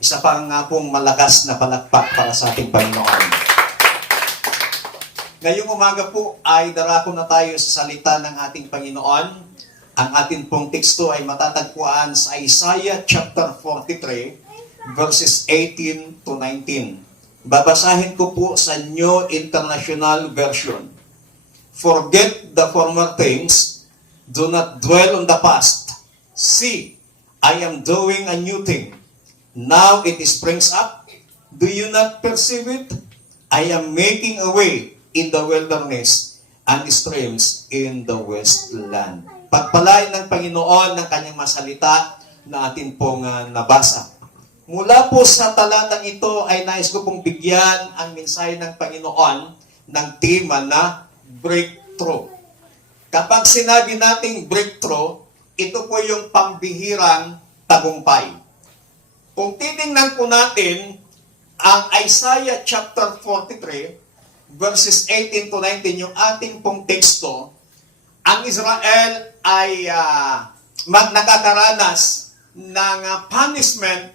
Isa pa nga pong malakas na palakpak para sa ating Panginoon. Ngayong umaga po ay darako na tayo sa salita ng ating Panginoon. Ang ating pong teksto ay matatagpuan sa Isaiah chapter 43, verses 18 to 19. Babasahin ko po sa New International Version. Forget the former things, do not dwell on the past. See, I am doing a new thing. Now it springs up. Do you not perceive it? I am making a way in the wilderness and streams in the wasteland. Pagpalain ng Panginoon ng kanyang masalita na atin pong nabasa. Mula po sa talatang ito ay nais ko pong bigyan ang mensahe ng Panginoon ng tema na breakthrough. Kapag sinabi nating breakthrough, ito po yung pambihirang tagumpay. Kung titingnan po natin ang Isaiah chapter 43, verses 18 to 19, yung ating pong teksto, ang Israel ay nakakaranas ng punishment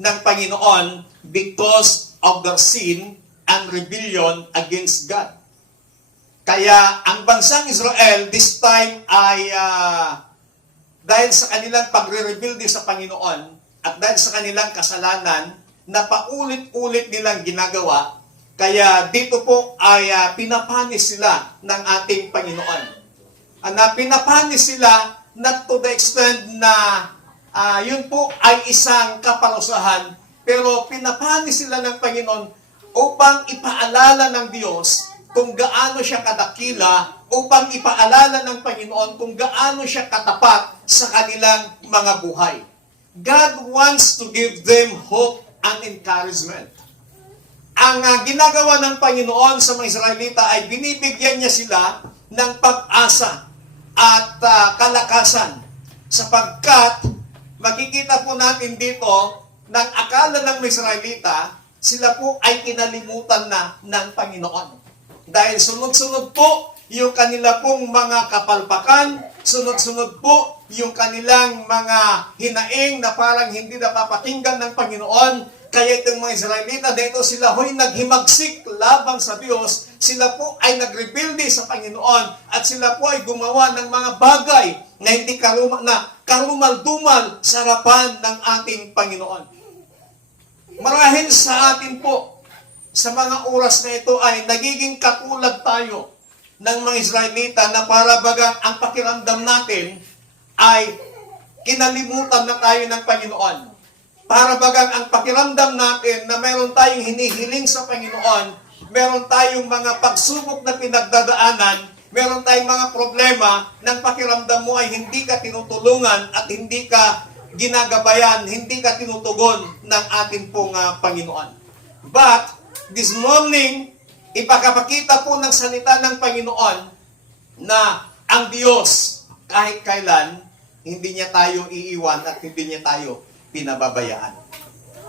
ng Panginoon because of their sin and rebellion against God. Kaya ang bansang Israel this time ay dahil sa kanilang pagre-rebelde sa Panginoon at dahil sa kanilang kasalanan na paulit-ulit nilang ginagawa, kaya dito po ay pinapanis sila ng ating Panginoon. Pinapanis sila not to the extent na yun po ay isang kaparusahan, pero pinapanis sila ng Panginoon upang ipaalala ng Diyos kung gaano siya kadakila, upang ipaalala ng Panginoon kung gaano siya katapat sa kanilang mga buhay. God wants to give them hope and encouragement. Ang ginagawa ng Panginoon sa mga Israelita ay binibigyan niya sila ng pag-asa at kalakasan, sapagkat makikita po natin dito ng akala ng mga Israelita, sila po ay kinalimutan na ng Panginoon. Dahil sunod-sunod po yung kanila pong mga kapalpakan, sunod-sunod po yung kanilang mga hinaing na parang hindi napapakinggan ng Panginoon. Kaya itong mga Israelita, dito sila ho'y naghimagsik labang sa Diyos, sila po ay nagrebelde sa Panginoon, at sila po ay gumawa ng mga bagay na hindi karumal-dumal sa harapan ng ating Panginoon. Marahil sa atin po, sa mga oras na ito ay nagiging katulad tayo ng mga Israelita na para bagang ang pakiramdam natin ay kinalimutan na tayo ng Panginoon. Para bagang ang pakiramdam natin na meron tayong hinihiling sa Panginoon, meron tayong mga pagsubok na pinagdadaanan, meron tayong mga problema, ng pakiramdam mo ay hindi ka tinutulungan at hindi ka ginagabayan, hindi ka tinutugon ng ating pong Panginoon. But this morning, ipakapakita po ng salita ng Panginoon na ang Diyos kahit kailan hindi niya tayo iiwan at hindi niya tayo pinababayaan.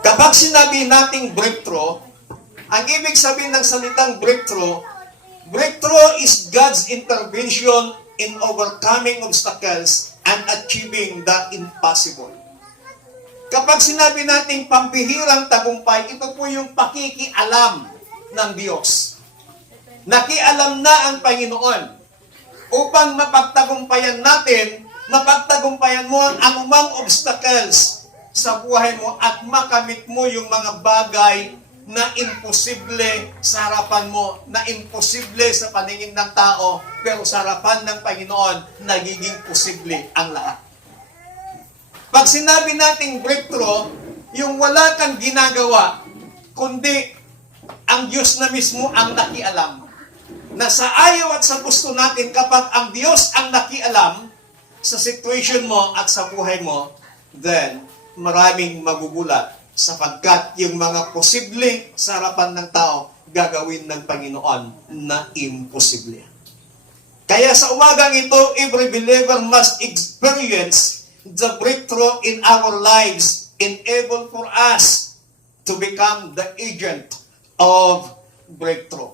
Kapag sinabi nating breakthrough, ang ibig sabihin ng salitang breakthrough is God's intervention in overcoming obstacles and achieving the impossible. Kapag sinabi nating pambihirang tagumpay, ito po yung pakikialam ng Diyos. Nakialam na ang Panginoon upang mapagtagumpayan natin, mapagtagumpayan mo ang anumang obstacles sa buhay mo at makamit mo yung mga bagay na imposible sa harapan mo, na imposible sa paningin ng tao, pero sa harapan ng Panginoon, nagiging posible ang lahat. Pag sinabi nating breakthrough, yung wala kang ginagawa, kundi ang Diyos na mismo ang nakialam. Na sa ayaw at sa gusto natin, kapag ang Diyos ang nakialam sa situation mo at sa buhay mo, then maraming magugulat sapagkat yung mga posible sa harapan ng tao, gagawin ng Panginoon na imposible. Kaya sa umagang ito, every believer must experience the breakthrough in our lives, enable for us to become the agent of breakthrough.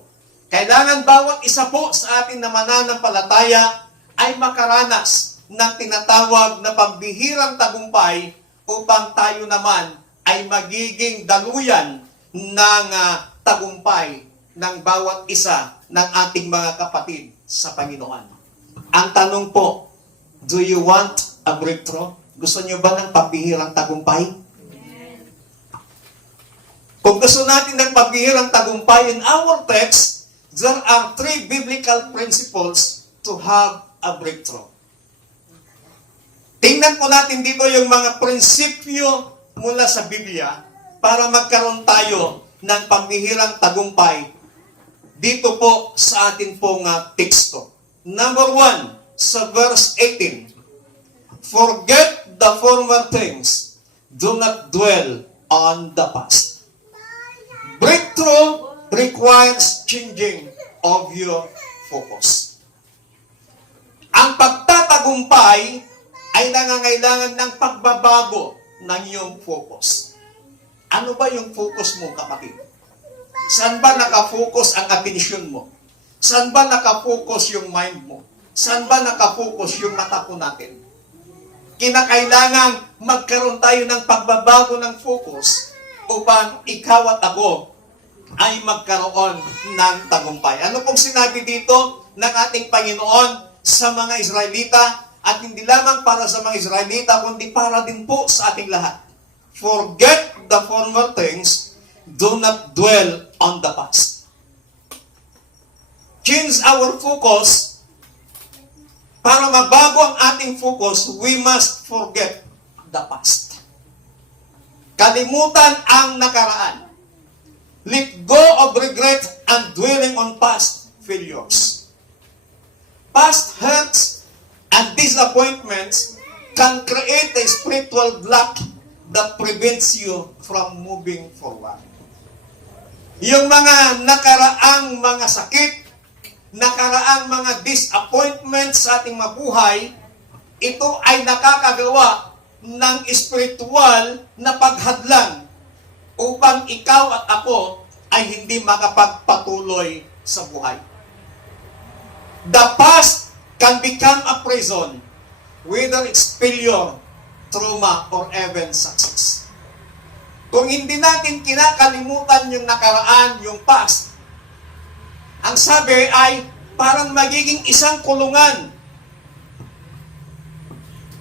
Kailangan bawat isa po sa atin na mananampalataya ay makaranas ng tinatawag na pambihirang tagumpay upang tayo naman ay magiging daluyan ng tagumpay ng bawat isa ng ating mga kapatid sa Panginoon. Ang tanong po, do you want a breakthrough? Gusto niyo ba ng pambihirang tagumpay? Kung gusto natin ng pambihirang tagumpay, in our text, there are 3 biblical principles to have a breakthrough. Tingnan po natin dito yung mga prinsipyo mula sa Biblia para magkaroon tayo ng pambihirang tagumpay dito po sa atin pong teksto. Number 1, sa verse 18. Forget the former things. Do not dwell on the past. Breakthrough requires changing of your focus. Ang pagtatagumpay ay nangangailangan ng pagbabago ng iyong focus. Ano ba yung focus mo, kapatid? Saan ba nakafocus ang atensyon mo? Saan ba nakafocus yung mind mo? Saan ba nakafocus yung mata po natin? Kinakailangan magkaroon tayo ng pagbabago ng focus upang ikaw at ako ay magkaroon ng tagumpay. Ano pong sinabi dito ng ating Panginoon sa mga Israelita? At hindi lamang para sa mga Israelita, kundi para din po sa ating lahat. Forget the former things, do not dwell on the past. Change our focus. Para mabago ang ating focus, we must forget the past. Kalimutan ang nakaraan. Let go of regret and dwelling on past failures. Past hurts and disappointments can create a spiritual block that prevents you from moving forward. Yung mga nakaraang mga sakit, nakaraang mga disappointments sa ating mabuhay, ito ay nakakagawa ng spiritual na paghadlang upang ikaw at ako ay hindi makapagpatuloy sa buhay. The past can become a prison, whether it's failure, trauma, or even success. Kung hindi natin kinakalimutan yung nakaraan, yung past, ang sabi ay parang magiging isang kulungan.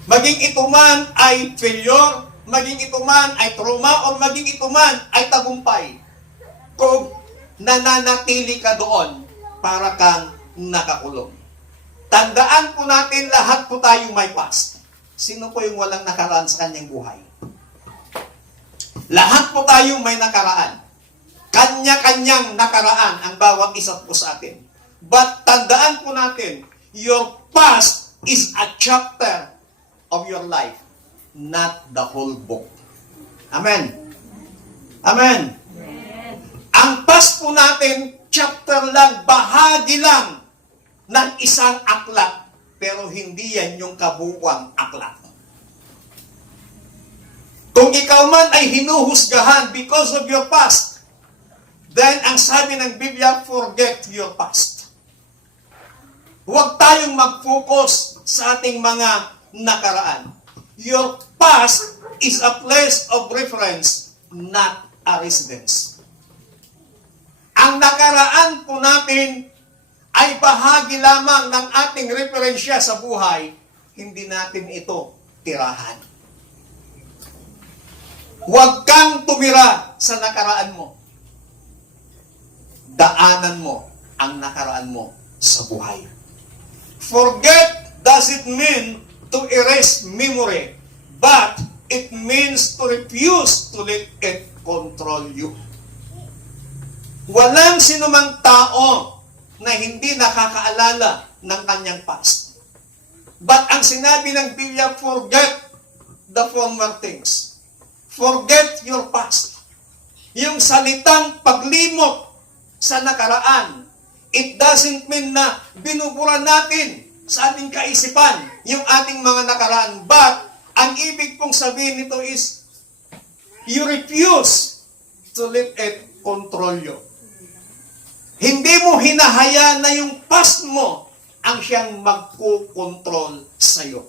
Maging ito man ay failure, maging ito man ay trauma, o maging ito man ay tagumpay. Kung nananatili ka doon, para kang nakakulong. Tandaan po natin, lahat po tayong may past. Sino po yung walang nakaraan sa kanyang buhay? Lahat po tayong may nakaraan. Kanya-kanyang nakaraan ang bawat isa po sa atin. But tandaan po natin, your past is a chapter of your life, not the whole book. Amen. Amen. Amen. Ang past po natin, chapter lang, bahagi lang ng isang aklat, pero hindi yan yung kabuuang aklat. Kung ikaw man ay hinuhusgahan because of your past, then ang sabi ng Biblia, forget your past. Huwag tayong mag-focus sa ating mga nakaraan. Your past is a place of reference, not a residence. Ang nakaraan po natin ay bahagi lamang ng ating referensya sa buhay, hindi natin ito tirahan. Huwag kang tumira sa nakaraan mo. Daanan mo ang nakaraan mo sa buhay. Forget doesn't mean to erase memory, but it means to refuse to let it control you. Walang sinumang tao na hindi nakakaalala ng kanyang past. But ang sinabi ng Biblia, forget the former things. Forget your past. Yung salitang paglimot sa nakaraan, it doesn't mean na binubura natin sa ating kaisipan yung ating mga nakaraan. But ang ibig pong sabihin nito is, you refuse to let it control you. Hindi mo hinahayaan na yung past mo ang siyang magkukontrol sa iyo.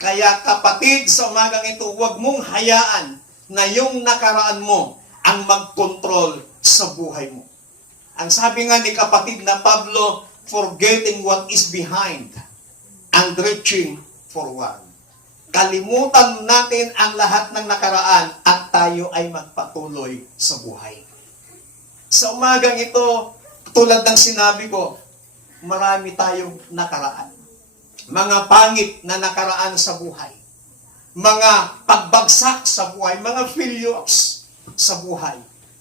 Kaya kapatid, sa umagang ito, huwag mong hayaan na yung nakaraan mo ang mag-control sa buhay mo. Ang sabi nga ni kapatid na Pablo, forgetting what is behind and reaching forward. Kalimutan natin ang lahat ng nakaraan at tayo ay magpatuloy sa buhay. Sa umagang ito, tulad ng sinabi ko, marami tayong nakaraan. Mga pangit na nakaraan sa buhay. Mga pagbagsak sa buhay, mga failures sa buhay.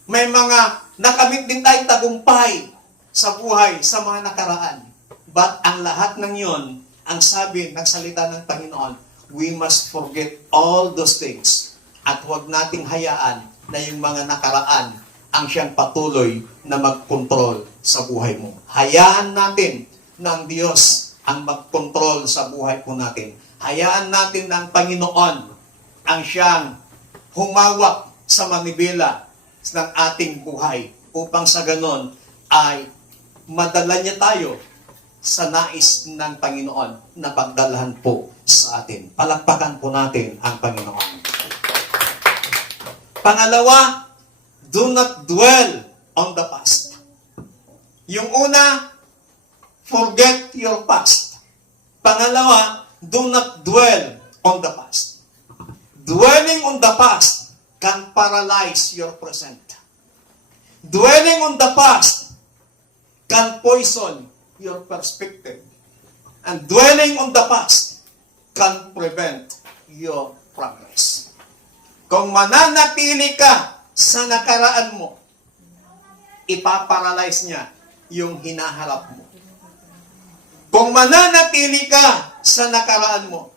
May mga nakamit din tayong tagumpay sa buhay, sa mga nakaraan. But ang lahat ng yon, ang sabi ng salita ng Panginoon, we must forget all those things at huwag nating hayaan na yung mga nakaraan ang siyang patuloy na mag-control sa buhay mo. Hayaan natin ng Diyos ang mag-control sa buhay po natin. Hayaan natin ng Panginoon ang siyang humawak sa manibela ng ating buhay upang sa ganon ay madala niya tayo sa nais ng Panginoon na pagdalahan po sa atin. Palakpakan po natin ang Panginoon. Pangalawa, do not dwell on the past. Yung una, forget your past. Pangalawa, do not dwell on the past. Dwelling on the past can paralyze your present. Dwelling on the past can poison your perspective. And dwelling on the past can prevent your progress. Kung mananatili ka sa nakaraan mo, ipaparalyze niya yung hinaharap mo. Kung mananatili ka sa nakaraan mo,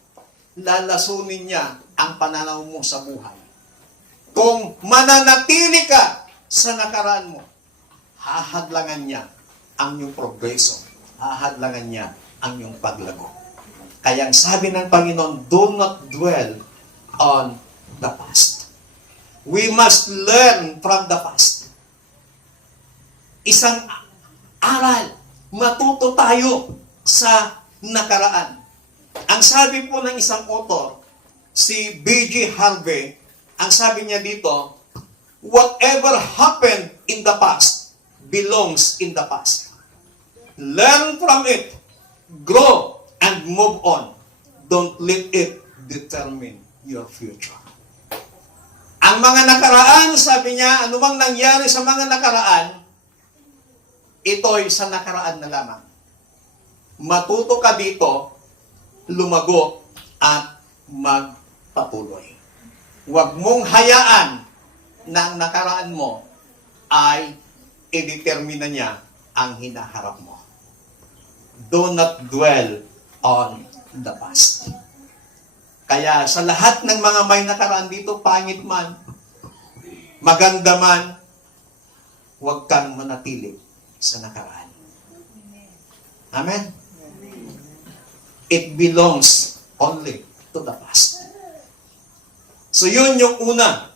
lalasunin niya ang pananaw mo sa buhay. Kung mananatili ka sa nakaraan mo, hahadlangan niya ang iyong progreso. Hahadlangan niya ang iyong paglago. Kaya ang sabi ng Panginoon, do not dwell on the past. We must learn from the past. Isang aral, matuto tayo sa nakaraan. Ang sabi po ng isang author, si B.G. Harvey, ang sabi niya dito, whatever happened in the past belongs in the past. Learn from it, grow, and move on. Don't let it determine your future. Ang mga nakaraan, sabi niya, anumang nangyari sa mga nakaraan, ito'y sa nakaraan na lamang. Matuto ka dito, lumago, at magpatuloy. Huwag mong hayaan na ang nakaraan mo ay i-determine niya ang hinaharap mo. Do not dwell on the past. Kaya sa lahat ng mga may nakaraan dito, pangit man, maganda man, huwag kang manatili sa nakaraan. Amen? It belongs only to the past. So yun yung una.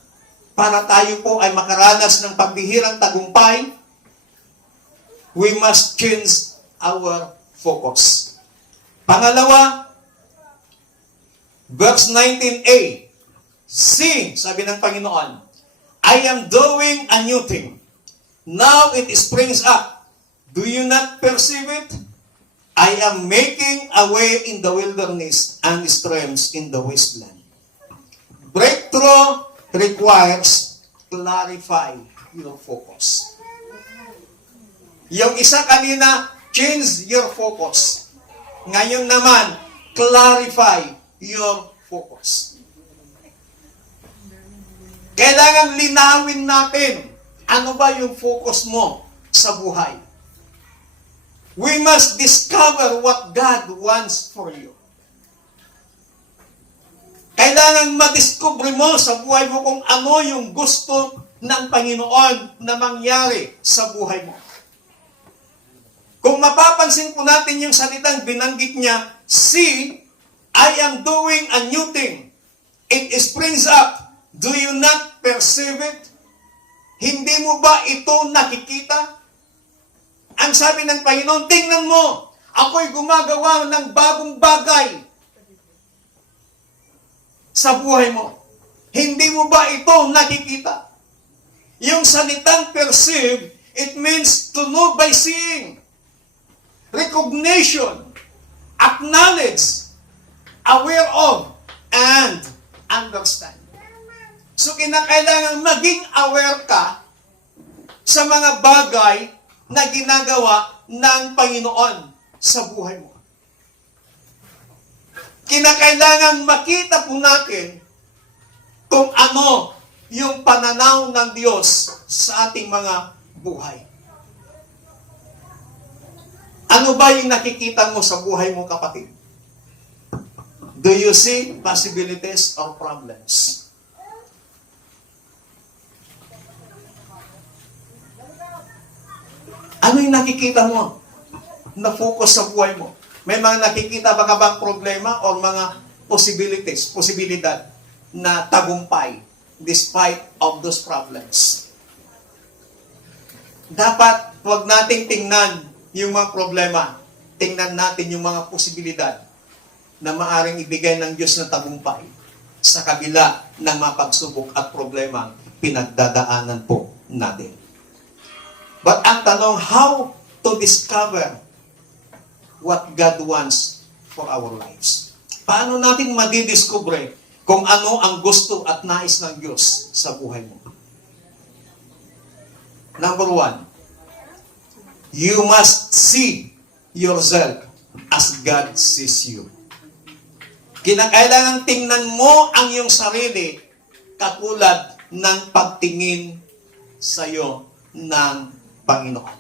Para tayo po ay makaranas ng pagbihirang tagumpay, we must change our focus. Pangalawa, verse 19a, see, sabi ng Panginoon, I am doing a new thing. Now it springs up. Do you not perceive it? I am making a way in the wilderness and streams in the wasteland. Breakthrough requires clarify your focus. Yung isa kanina, change your focus. Ngayon naman, clarify your focus. Kailangan linawin natin ano ba yung focus mo sa buhay. We must discover what God wants for you. Kailangan madiscover mo sa buhay mo kung ano yung gusto ng Panginoon na mangyari sa buhay mo. Kung mapapansin po natin yung salitang binanggit niya, see, I am doing a new thing. It springs up. Do you not perceive it? Hindi mo ba ito nakikita? Ang sabi ng Panginoon, tingnan mo, ako'y gumagawa ng bagong bagay sa buhay mo. Hindi mo ba ito nakikita? Yung salitang perceive, it means to know by seeing. Recognition, acknowledge, aware of, and understand. So, kinakailangan maging aware ka sa mga bagay na ginagawa ng Panginoon sa buhay mo. Kinakailangan makita po natin kung ano yung pananaw ng Diyos sa ating mga buhay. Ano ba yung nakikita mo sa buhay mo, kapatid? Do you see possibilities or problems? Ano yung nakikita mo na focus sa buhay mo? May mga nakikita ba ka bang problema o mga posibilidad na tagumpay despite of those problems? Dapat huwag nating tingnan yung mga problema. Tingnan natin yung mga posibilidad na maaring ibigay ng Diyos na tagumpay sa kabila ng mga pagsubok at problema pinagdadaanan po natin. But ang tanong, how to discover what God wants for our lives? Paano natin madidiscover kung ano ang gusto at nais ng Diyos sa buhay mo? Number 1, you must see yourself as God sees you. Kinakailangan tingnan mo ang iyong sarili katulad ng pagtingin sa iyo ng Panginoon.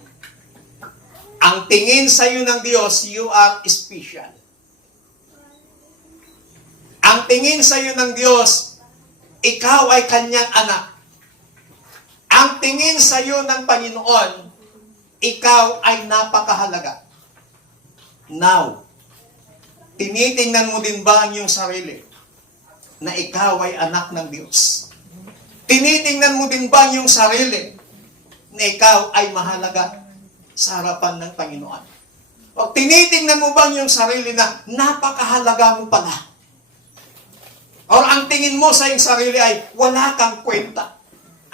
Ang tingin sa iyo ng Diyos, you are special. Ang tingin sa iyo ng Diyos, ikaw ay kanyang anak. Ang tingin sa iyo ng Panginoon, ikaw ay napakahalaga. Now, tinitingnan mo din ba ang iyong sarili na ikaw ay anak ng Diyos? Tinitingnan mo din ba ang iyong sarili na ikaw ay mahalaga sa harapan ng Panginoon? O tinitingnan mo ba ang iyong sarili na napakahalaga mo pala? O ang tingin mo sa iyong sarili ay wala kang kwenta?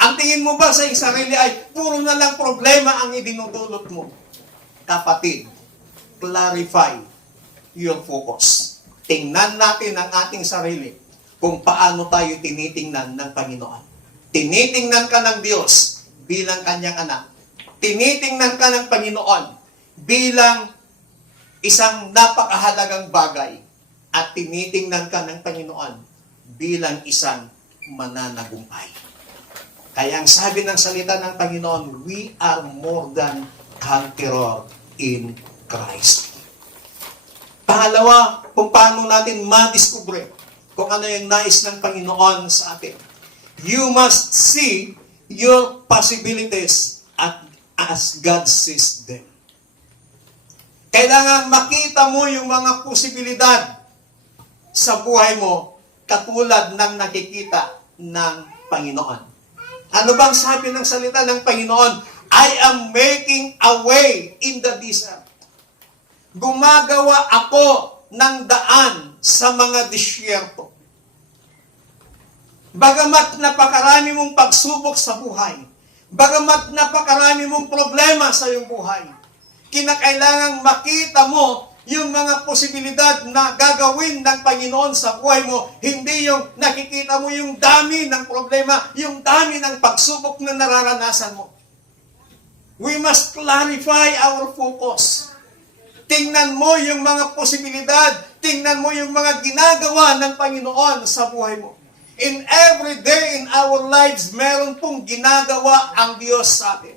Ang tingin mo ba sa iyong sarili ay puro na lang problema ang idinudulot mo? Kapatid, clarify your focus. Tingnan natin ang ating sarili kung paano tayo tinitingnan ng Panginoon. Tinitingnan ka ng Diyos bilang kanyang anak. Tinitingnan ka ng Panginoon bilang isang napakahalagang bagay. At tinitingnan ka ng Panginoon bilang isang mananagumpay. Kaya ang sabi ng salita ng Panginoon, we are more than conqueror in Christ. Pangalawa, kung paano natin madiskubre kung ano yung nais ng Panginoon sa atin. You must see your possibilities as God sees them. Kailangan makita mo yung mga posibilidad sa buhay mo katulad ng nakikita ng Panginoon. Ano bang sabi ng salita ng Panginoon? I am making a way in the desert. Gumagawa ako ng daan sa mga disyerto. Bagamat napakarami mong pagsubok sa buhay, bagamat napakarami mong problema sa iyong buhay, kinakailangang makita mo yung mga posibilidad na gagawin ng Panginoon sa buhay mo. Hindi yung nakikita mo yung dami ng problema, yung dami ng pagsubok na nararanasan mo. We must clarify our focus. Tingnan mo yung mga posibilidad, tingnan mo yung mga ginagawa ng Panginoon sa buhay mo. In every day in our lives, meron pong ginagawa ang Diyos sa atin.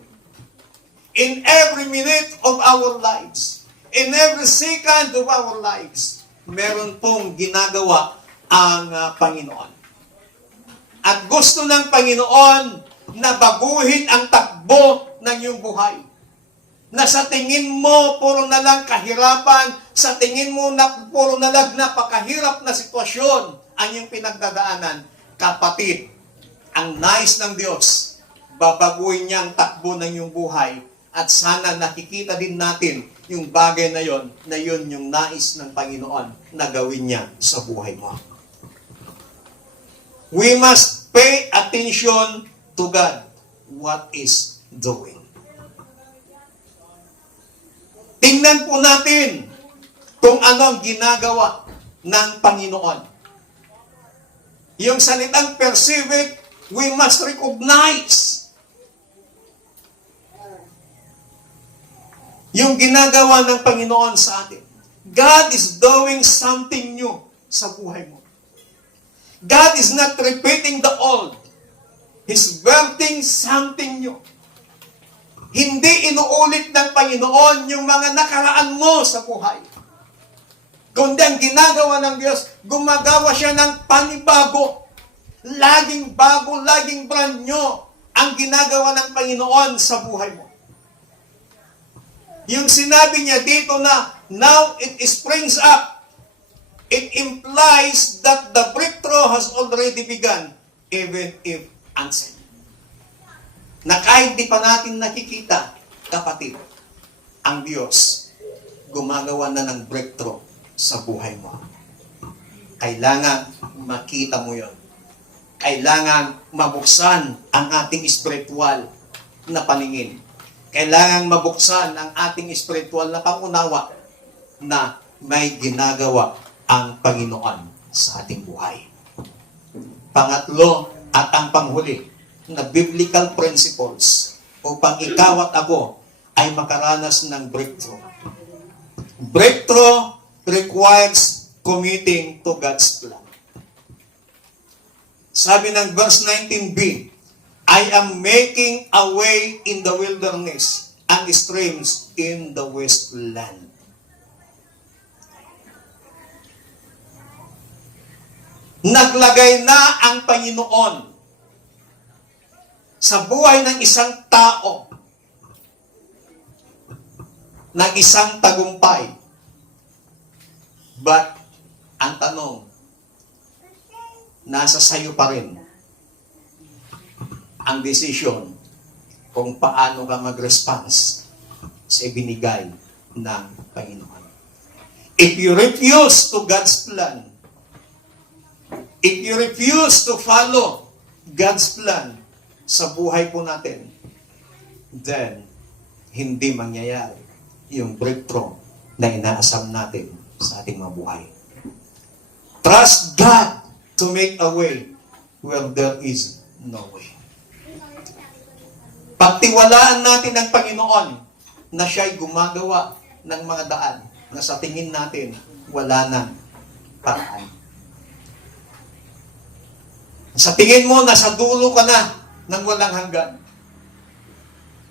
In every minute of our lives, in every second of our lives, meron pong ginagawa ang Panginoon. At gusto ng Panginoon na baguhin ang takbo ng iyong buhay. Na sa tingin mo, puro na lang kahirapan, sa tingin mo na puro na lang napakahirap na sitwasyon ang iyong pinagdadaanan. Kapatid, ang nais ng Diyos, babaguhin niya ang takbo ng iyong buhay at sana nakikita din natin yung bagay na yon yung nais ng Panginoon na gawin niya sa buhay mo. We must pay attention to God, what is doing. Tingnan po natin kung ano ang ginagawa ng Panginoon. Yung salitang perceive it, we must recognize yung ginagawa ng Panginoon sa atin. God is doing something new sa buhay mo. God is not repeating the old. He's birthing something new. Hindi inuulit ng Panginoon yung mga nakaraan mo sa buhay. Kundi ang ginagawa ng Diyos, gumagawa siya ng panibago. Laging bago, laging brand new ang ginagawa ng Panginoon sa buhay mo. Yung sinabi niya dito na, now it springs up. It implies that the breakthrough has already begun, even if unseen. Na kahit di pa natin nakikita, kapatid, ang Diyos gumagawa na ng breakthrough sa buhay mo. Kailangan makita mo yon. Kailangan mabuksan ang ating spiritual na paningin. Kailangan mabuksan ang ating spiritual na pangunawa na may ginagawa ang Panginoon sa ating buhay. Pangatlo at ang panghuli na biblical principles upang ikaw at ako ay makaranas ng breakthrough. Breakthrough requires committing to God's plan. Sabi ng verse 19b, I am making a way in the wilderness and streams in the wasteland. Naglagay na ang Panginoon sa buhay ng isang tao ng isang tagumpay. But, ang tanong, nasa sayo pa rin ang decision kung paano ka mag-response sa ibinigay ng Panginoon. If you refuse to God's plan, if you refuse to follow God's plan sa buhay po natin, then hindi mangyayari yung breakthrough na inaasam natin sa ating mga buhay. Trust God to make a way where there is no way. Pagtiwalaan natin ang Panginoon na siya'y gumagawa ng mga daan na sa tingin natin wala nang paraan. Sa tingin mo, nasa dulo ka na ng walang hanggan.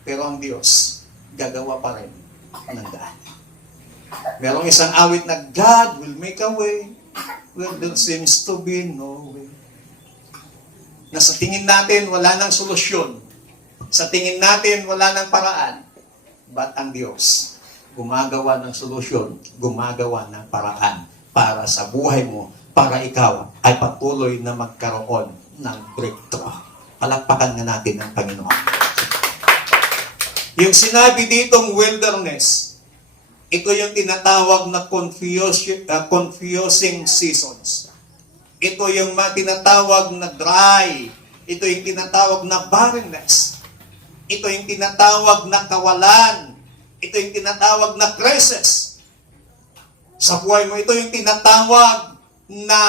Pero ang Diyos, gagawa pa rin ng daan. Merong isang awit na, God will make a way where there seems to be no way. Na sa tingin natin, wala nang solusyon. Sa tingin natin, wala nang paraan. But ang Diyos, gumagawa ng solusyon, gumagawa ng paraan para sa buhay mo, para ikaw ay patuloy na magkaroon ng breakthrough. Palakpakan nga natin ang Panginoon. Yung sinabi ditong wilderness, ito yung tinatawag na confusing seasons. Ito yung tinatawag na dry. Ito yung tinatawag na barrenness. Ito yung tinatawag na kawalan. Ito yung tinatawag na crisis. Sa buhay mo, ito yung tinatawag na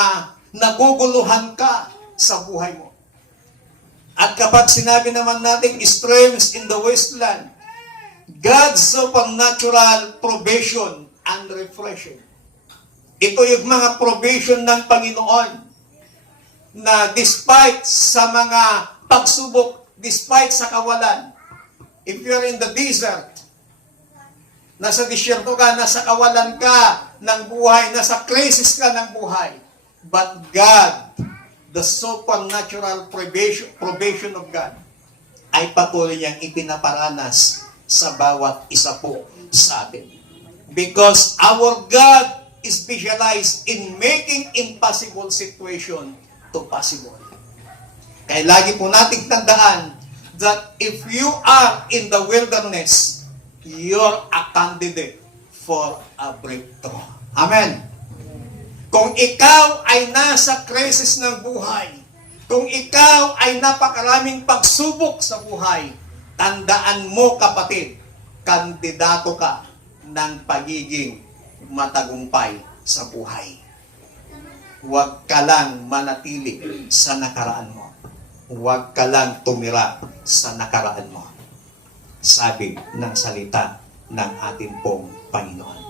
naguguluhan ka sa buhay mo. At kapag sinabi naman natin streams in the wasteland, God's supernatural provision and refreshing. Ito yung mga provision ng Panginoon na despite sa mga pagsubok, despite sa kawalan, if you're in the desert, nasa disyerto ka, nasa kawalan ka ng buhay, nasa crisis ka ng buhay, but God, the supernatural provision of God, ay patuloy niyang ipinaparanas sa bawat isa po sa atin. Because our God is specialized in making impossible situation to possible. Kaya lagi po nating tandaan that if you are in the wilderness, you're a candidate for a breakthrough. Amen. Kung ikaw ay nasa crisis ng buhay, Kung ikaw ay napakaraming pagsubok sa buhay, tandaan mo kapatid, kandidato ka ng pagiging matagumpay sa buhay. Huwag ka lang manatili sa nakaraan mo. Huwag ka lang tumira sa nakaraan mo. Sabi ng salita ng ating pong Panginoon.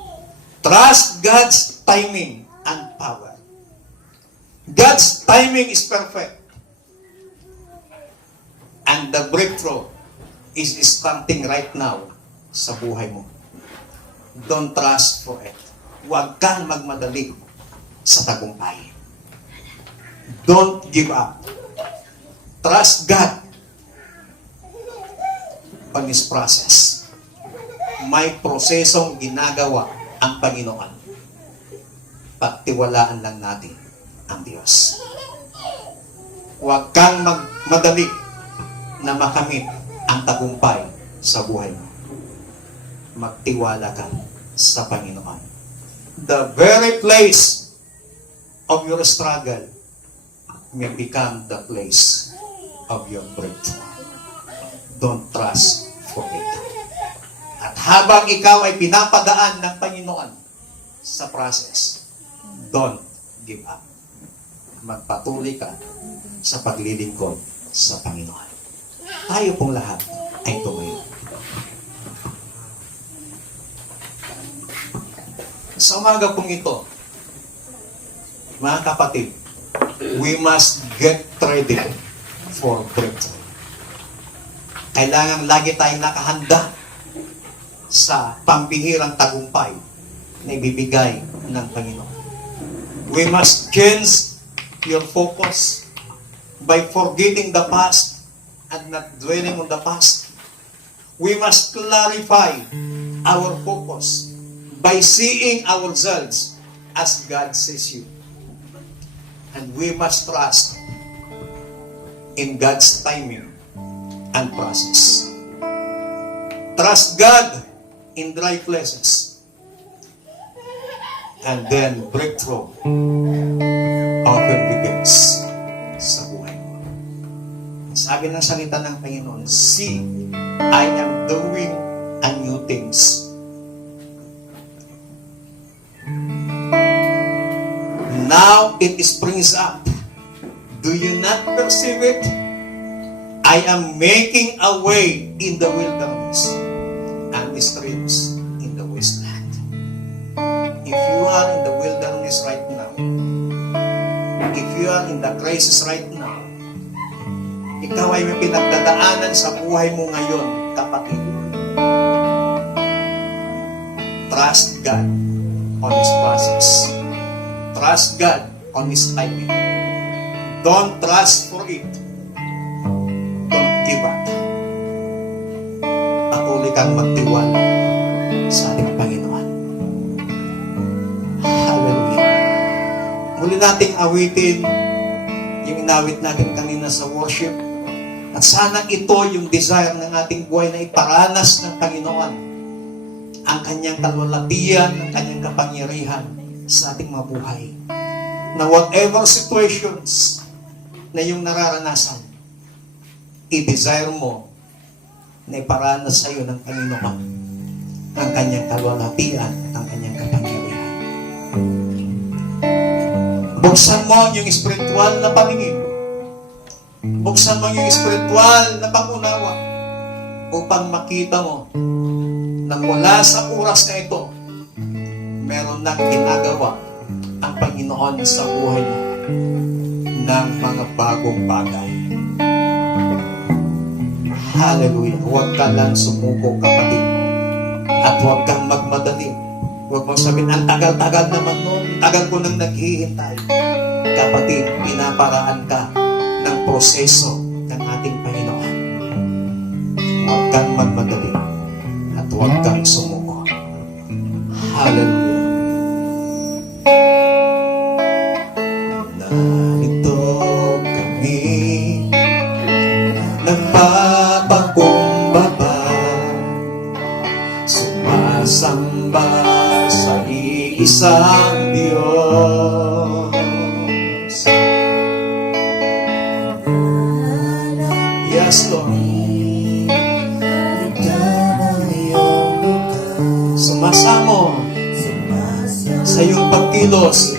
Trust God's timing and power. God's timing is perfect. And the breakthrough is starting right now sa buhay mo. Don't trust for it. Huwag kang magmadali sa tagumpay. Don't give up. Trust God on His process. May prosesong ginagawa ang Panginoon. Pagtiwalaan lang natin ang Diyos. Huwag kang magmadali na makamit ang tagumpay sa buhay mo. Magtiwala ka sa Panginoon. The very place of your struggle may become the place of your breakthrough. Don't trust for it. At habang ikaw ay pinapadaan ng Panginoon sa process, don't give up. Magpatuloy ka sa paglilingkod sa Panginoon. Tayo pong lahat ay tumayo. Sa umaga pong ito, mga kapatid, we must get ready for breakthrough. Kailangan lagi tayong nakahanda sa pambihirang tagumpay na ibibigay ng Panginoon. We must change your focus by forgetting the past and not dwelling on the past. We must clarify our focus by seeing ourselves as God sees you. And we must trust in God's timing and process. Trust God in dry places. And then breakthrough often begins sa buhay mo. Sabi ng salita ng Panginoon, see, I am doing a new things. Now it springs up. Do you not perceive it? I am making a way in the wilderness and the streams in the wasteland. If you are in the wilderness right now, if you are in the crisis right now, ikaw ay may pinagdadaanan sa buhay mo ngayon, kapatid. Trust God on His process. Trust God on His timing. Don't trust for it. Don't give up. Patuloy kang magtiwala sa ating Panginoon. Hallelujah. Muli nating awitin yung inawit natin kanina sa worship. At sana ito yung desire ng ating buhay na iparanas ng Panginoon ang kanyang kalwalatian, ang kanyang kapangyarihan sa ating mabuhay. Na whatever situations na yung nararanasan, i-desire mo na iparanas sa iyo ng Panginoon ang kanyang kalwalatian, ang kanyang kapangyarihan. Buksan mo yung spiritual na paningin. Buksan mo yung spiritual na pangunawa upang makita mo na mula sa oras na ito, meron nang ginagawa ang Panginoon sa buhay mo ng mga bagong bagay. Hallelujah. Huwag ka lang sumuko, kapatid. At huwag kang magmadali. Huwag mong sabihin, ang tagal-tagal naman nun. Tagal ko nang naghihintay. Kapatid, pinaparaan ka ng proseso ng ating Panginoon. Huwag kang magmadali. At huwag kang sumuko. Hallelujah. Narito kami nagpapakumbaba, sumasamba sa iisang Diyos. sa iyong pagkilos.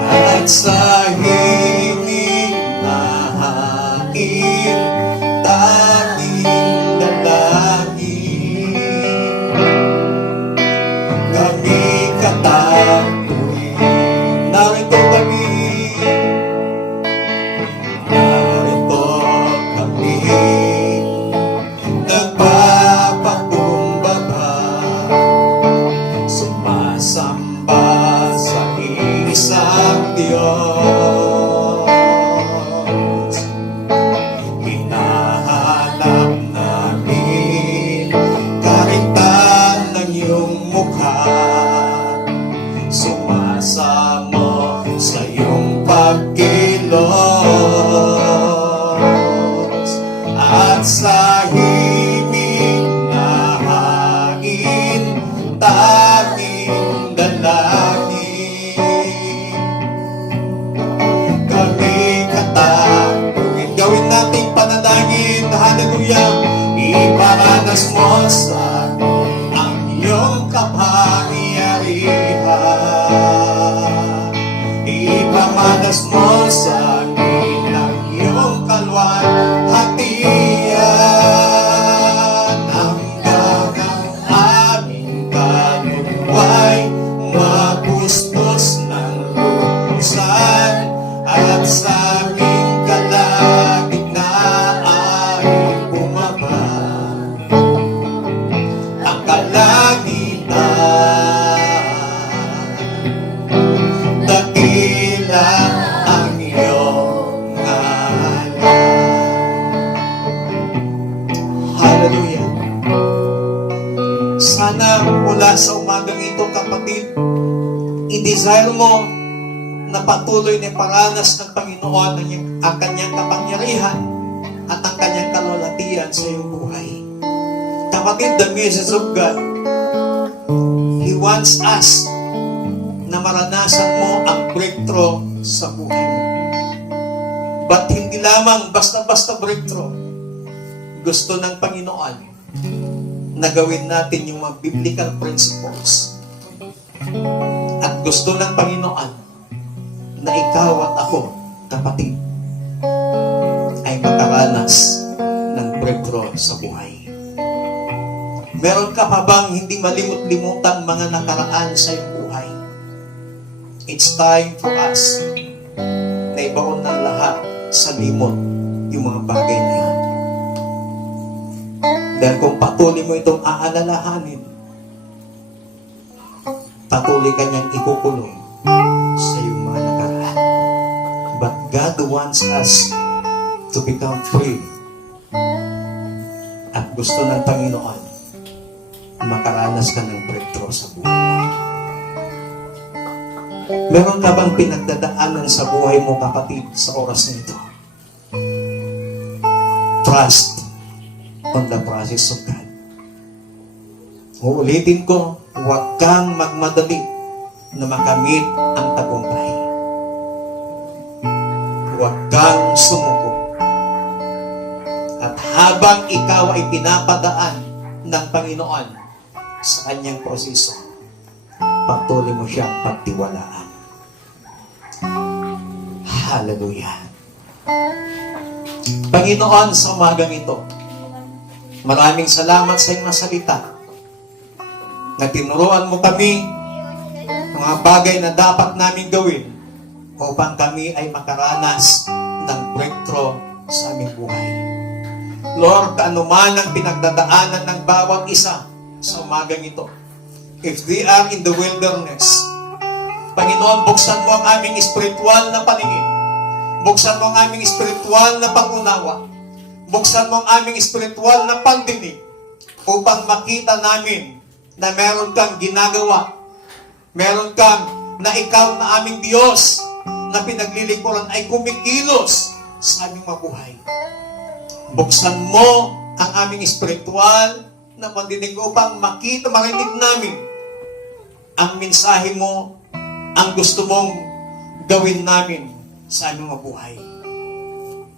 At sa himig na hangin, tanging dalangin, kami katakoy, narito kami, nagpapakumbaba, sumasamba sa isang Diyos. Hinahanap namin karitan ng iyong mukha, sumasamo sa iyong pagkilos. At sa himig na hangin, tanging dalangin, kami katakuin. Gawin nating panalangin, hallelujah. Iparanas mo sa amin ang iyong kapangyarihan. Ipamanas mo sa amin ang iyong kalwalhatian. Hanggang ang aming kaluluwa'y mapustos ng lubusan, at sa aming kalagitnaan bumaba ang kalangitan. Dakila ang iyong ngalan. Hallelujah. Sana mula sa umagang ito, kapatid, i-desire mo na patuloy na paranas ng Panginoon ang kanyang kapangyarihan at ang kanyang kalwalhatian sa iyong buhay. Kapatid, the message of God, He wants us na maranasan mo ang breakthrough sa buhay mo. But hindi lamang basta-basta breakthrough. Gusto ng Panginoon na gawin natin yung mga biblical principles. At gusto ng Panginoon na ikaw at ako, kapatid, ay makaranas ng breakthrough sa buhay. Meron ka pa bang hindi malimut-limutang mga nakaraan sa iyong buhay? It's time for us na ibaon ng lahat sa limot yung mga bagay na yan. Dahil kung patuloy mo itong aalalahanin, patuloy ka niyang ikukulong sa iyong mga nakaraan. But God wants us to become free. At gusto ng Panginoon makaranas ka ng breakthrough sa buhay mo. Meron ka bang pinagdadaanan sa buhay mo, kapatid, sa oras na ito? Trust on the process of God. Uulitin ko, huwag kang magmadali na makamit ang tagumpay. Huwag kang sumuko. At habang ikaw ay pinapadaan ng Panginoon sa kanyang proseso, patuloy mo siyang pagtiwalaan. Hallelujah. Panginoon, sa umagang ito, maraming salamat sa iyong salita na tinuruan mo kami ng mga bagay na dapat namin gawin upang kami ay makaranas ng breakthrough sa aming buhay. Lord, anuman ang pinagdadaanan ng bawat isa sa umagang ito, if they are in the wilderness, Panginoon, buksan mo ang aming spiritual na paningin. Buksan mo ang aming spiritual na pangunawa. Buksan mo ang aming spiritual na pandinig upang makita namin na meron kang ginagawa. Meron kang na ikaw na aming Diyos na pinaglilingkuran ay kumikilos sa aming mabuhay. Buksan mo ang aming spiritual na pandinig upang makita, marinig namin ang mensahe mo, ang gusto mong gawin namin sa aming mabuhay.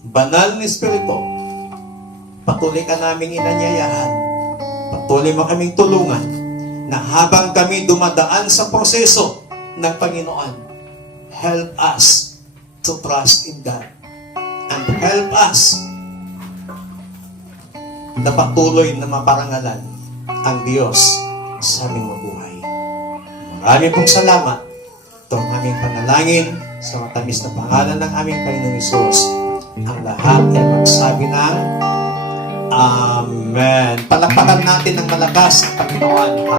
Banal na Espiritu, patuloy ka naming inanyayahan, patuloy patuloy mo kaming tulungan na habang kami dumadaan sa proseso ng Panginoon, help us to trust in God. And help us na patuloy na maparangalan ang Diyos sa aming mabuhay. Maraming pong salamat. Ito ang aming panalangin sa matamis na pangalan ng aming Panginoong Hesus. Ang lahat ay magsabi ng Amen. Palakpakan natin ng malakas ang Panginoon.